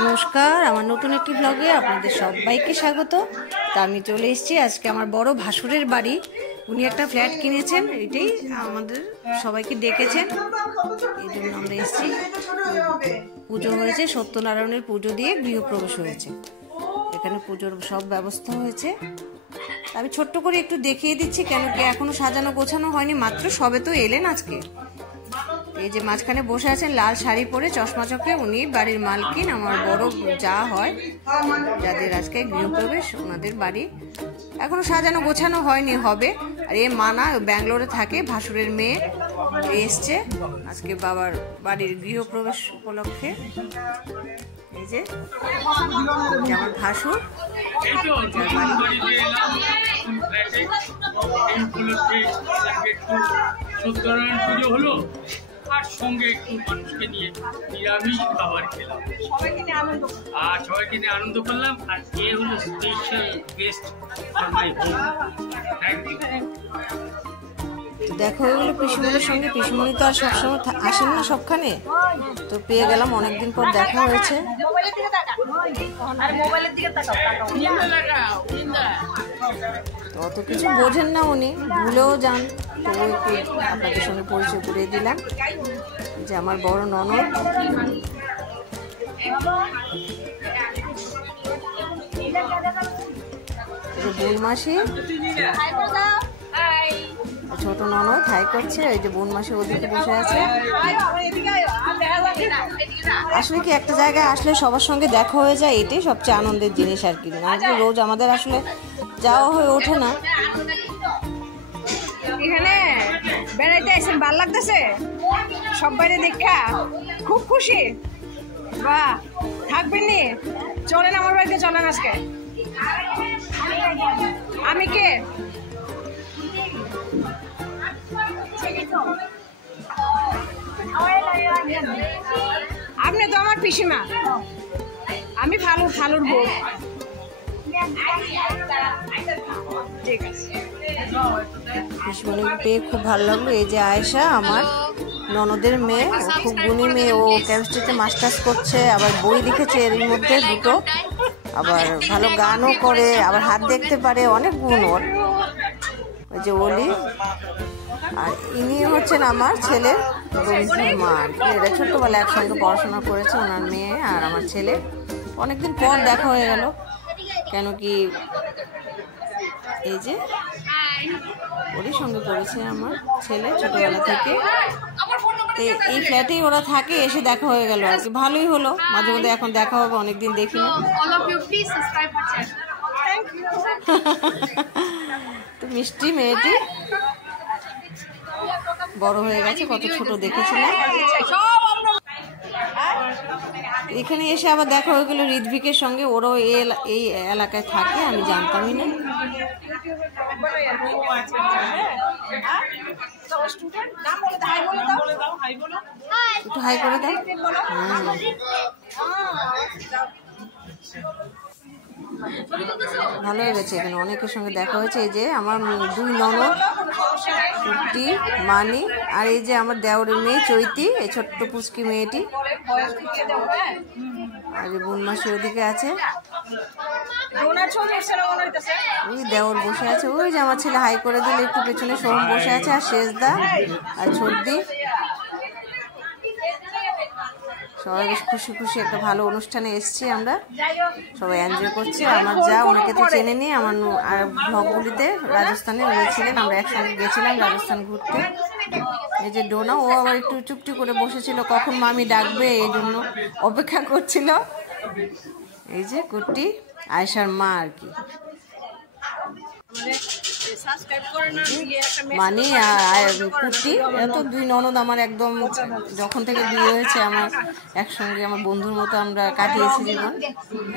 নমস্কার, আমার নতুন একটি ব্লগে আপনাদের সবাইকে স্বাগত। তা আমি চলে এসেছি আজকে আমার বড় ভাসুরের বাড়ি। উনি একটা ফ্ল্যাট কিনেছেন, এটাই আমাদের সবাইকে ডেকেছেন, এই জন্য আমরা এসেছি। পুজো হয়েছে, সত্যনারায়ণের পুজো দিয়ে গৃহপ্রবেশ হয়েছে। এখানে পুজোর সব ব্যবস্থা হয়েছে। আমি ছোট্ট করে একটু দেখিয়ে দিচ্ছি, কেন কি এখনো সাজানো গোছানো হয়নি, মাত্র সবে তো এলেন আজকে। এই যে মাঝখানে বসে আছেন লাল শাড়ি পরে চশমা চোখে, উনি বাড়ির মালকিন, আমার বড় যা হয়, যাদের আজকে গৃহপ্রবেশ, ওনাদের বাড়ি। এখনো সাজানো গোছানো হয়নি, হবে। আর এ মানা ব্যাঙ্গালোরে থাকে, ভাসুরের মেয়ে এসছে আজকে বাবার বাড়ির গৃহপ্রবেশ উপলক্ষে। এই যে আমার ভাসুর সত্যনারায়ণ পুজো হলো, আর সঙ্গে একটু মানুষকে নিয়ে নিরামিষ খাবার খেলাম, আর সবাইকে নিয়ে আনন্দ করলাম। আর এ হলো special guest for my home. Thank you. দেখা হয়ে গেলো পিসুমণির সঙ্গে। পিসুমণি তো আর সবসময় আসেন না সবখানে, তো পেয়ে গেলাম, অনেকদিন পর দেখা হয়েছে। অত কিছু বোঝেন না উনি, ভুলেও যান, তো একটু আপনাদের সঙ্গে পরিচয় করিয়ে দিলাম। যে আমার বড় ননদ, বোন মাসি, ছোট ননদ হাই করছে। এই যে বোন মাসি ওদিকে বসে আছে। আসলে কি একটা জায়গায় আসলে সবার সঙ্গে দেখা হয়ে যায়, এটাই সবচেয়ে আনন্দের জিনিস আর কি। না রোজ আমাদের আসলে যাওয়া হয়ে ওঠে না। এখানে বেড়াইতে আসেন, ভালো লাগতেছে, সব বাইরে দেখা খুব খুশি। বাহ, থাকবেন নি? চলেন আমার বাড়িতে, চলেন আজকে। আমি কে? আপনি তো আমার পিসিমা, আমি ফালুর বউ। ঠিক আছে, পিসিমণিকে পেয়ে খুব ভালো লাগলো। এই যে আয়েশা, আমার ননদের মেয়ে, ও খুব গুণী মেয়ে, ও কেমিস্ট্রিতে মাস্টার্স করছে, আবার বই লিখেছে এর মধ্যে দুটো, আবার ভালো গানও করে, আবার হাত দেখতে পারে, অনেক গুণ ওর। ওই যে ওলি, আর ইনি হচ্ছেন আমার ছেলের বন্ধুর মা। এরা ছোট্টবেলা একসঙ্গে পড়াশোনা করেছে, ওনার মেয়ে আর আমার ছেলে। অনেকদিন পর দেখা হয়ে গেল, কেন কি এই যে ওরই সঙ্গে পড়েছে আমার ছেলে ছোটবেলা থেকে। এই ফ্ল্যাটেই ওরা থাকে, এসে দেখা হয়ে গেল আর কি। ভালোই হলো, মাঝে মধ্যে এখন দেখা হবে, অনেকদিন দেখিনি। তো মিষ্টি মেয়েটি বড় হয়ে গেছে, কত ছোট দেখেছিলাম। এখানে এসে আবার দেখা হয়ে গেল ঋদ্ভিকের সঙ্গে, ওরাও এই এলাকায় থাকে, আমি জানতামই না। একটু হাই করে দাও। ভালো হয়ে গেছে, এখানে অনেকের সঙ্গে দেখা হয়েছে। এই যে আমার দুই ননদ, কুটি, মানি, আর এই যে আমার দেওরের মেয়ে চৈতি, এই ছোট্ট পুচকি মেয়েটি। আর বোন মাসি ওদিকে আছে, ওই দেওর বসে আছে। ওই যে আমার ছেলে হাই করে দিলে একটু পেছনে সোহম বসে আছে, আর শেষদা আর ছোটদি। সবাই বেশ খুশি খুশি, একটা ভালো অনুষ্ঠানে এসছি আমরা, সবাই এনজয় করছি। আমার যা, ওনাকে তো চেনে নি, আমার ব্লগগুলিতে রাজস্থানে গেছিলেন, আমরা একসঙ্গে গেছিলাম রাজস্থান ঘুরতে। এই যে ডোনা, ও আবার একটু চুপটি করে বসেছিল, কখন মামি ডাকবে এই জন্য অপেক্ষা করছিল। এই যে কুটি, আয়েশার মা আর কি, মানে আর কুটি। এত দুই ননদ আমার একদম, যখন থেকে বিয়ে হয়েছে আমার একসঙ্গে, আমার বন্ধুর মতো আমরা কাটিয়েছি জীবন।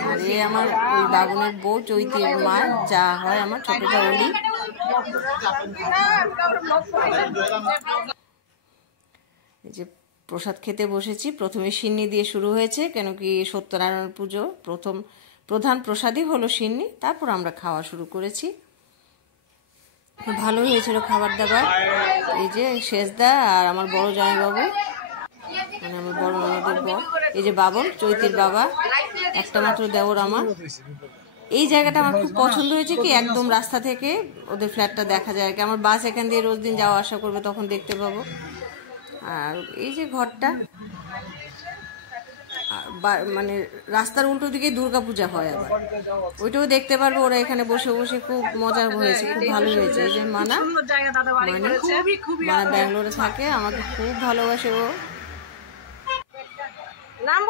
আর এ আমার ওই বাবুনের বউ চৈতির মা, যা হয় আমার ছোটটা ওলি। এই যে প্রসাদ খেতে বসেছি, প্রথমে সিন্নি দিয়ে শুরু হয়েছে, কেন কি সত্যনারায়ণ পুজো প্রধান প্রসাদই হলো সিন্নি, তারপর আমরা খাওয়া শুরু করেছি। ভালোই হয়েছিল খাবার দাবার। এই যে শেষদা আর আমার বড় জামাইবাবু, মানে আমার বড় ননদের বর। এই যে বাবন, চৈতির বাবা, একটা মাত্র দেওর আমার। এই জায়গাটা আমার খুব পছন্দ হয়েছে কি একদম রাস্তা থেকে ওদের ফ্ল্যাটটা দেখা যায় আর কি। আমার বাস এখান দিয়ে রোজ দিন যাওয়া আসা করবে, তখন দেখতে পাবো। আর এই যে ঘরটা, মানে রাস্তার উল্টো দিকে দুর্গাপূজা হয় আবার, ওইটাও দেখতে পারবো। ওরা এখানে বসে বসে খুব মজা হয়েছে, খুব ভালো হয়েছে। এই যে মানা, মানা ব্যাঙ্গালোরে থাকে, আমাকে খুব ভালোবাসে ও। নাম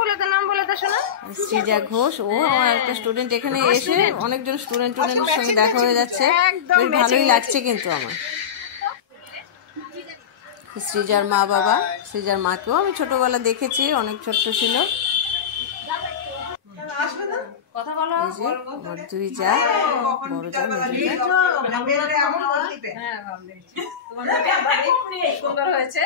বলে দে শোনা। সৃজা ঘোষ, ও আমার একটা স্টুডেন্ট। এখানে এসে অনেকজন স্টুডেন্টের সঙ্গে দেখা হয়ে যাচ্ছে, বেশ ভালোই লাগছে কিন্তু আমার। সৃজার মা বাবা, সৃজার মাকেও আমি ছোটবেলা দেখেছি, অনেক ছোট্ট ছিল। কথা বলো। এই যে আমার দুই যা, বড় যা, মেজো যা। সুন্দর হয়েছে।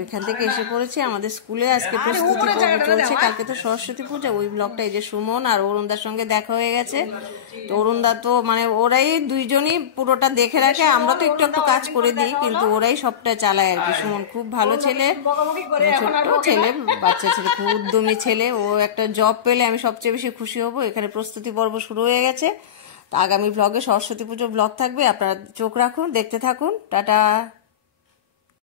ওইখান থেকে এসে পড়েছে আমাদের স্কুলে। আজকে প্রস্তুতি পর্ব চলছে, কালকে তো সরস্বতী পূজা। ওই ব্লগটা এই যে সুমন আর অরুণদার সঙ্গে দেখা হয়ে গেছে। তো অরুণদা তো মানে ওরাই দুইজনই পুরোটা দেখে রাখে, আমরা তো একটু একটু কাজ করে দিই, কিন্তু ওরাই সবটা চালায় আর কি। সুমন খুব ভালো ছেলে, ছোট্ট ছেলে, বাচ্চা ছেলে, খুব উদ্যমী ছেলে। ও একটা জব পেলে আমি সবচেয়ে বেশি খুশি হব। এখানে প্রস্তুতি পর্ব শুরু হয়ে গেছে। তো আগামী ব্লগে সরস্বতী পুজোর ব্লগ থাকবে, আপনারা চোখ রাখুন, দেখতে থাকুন। টাটা।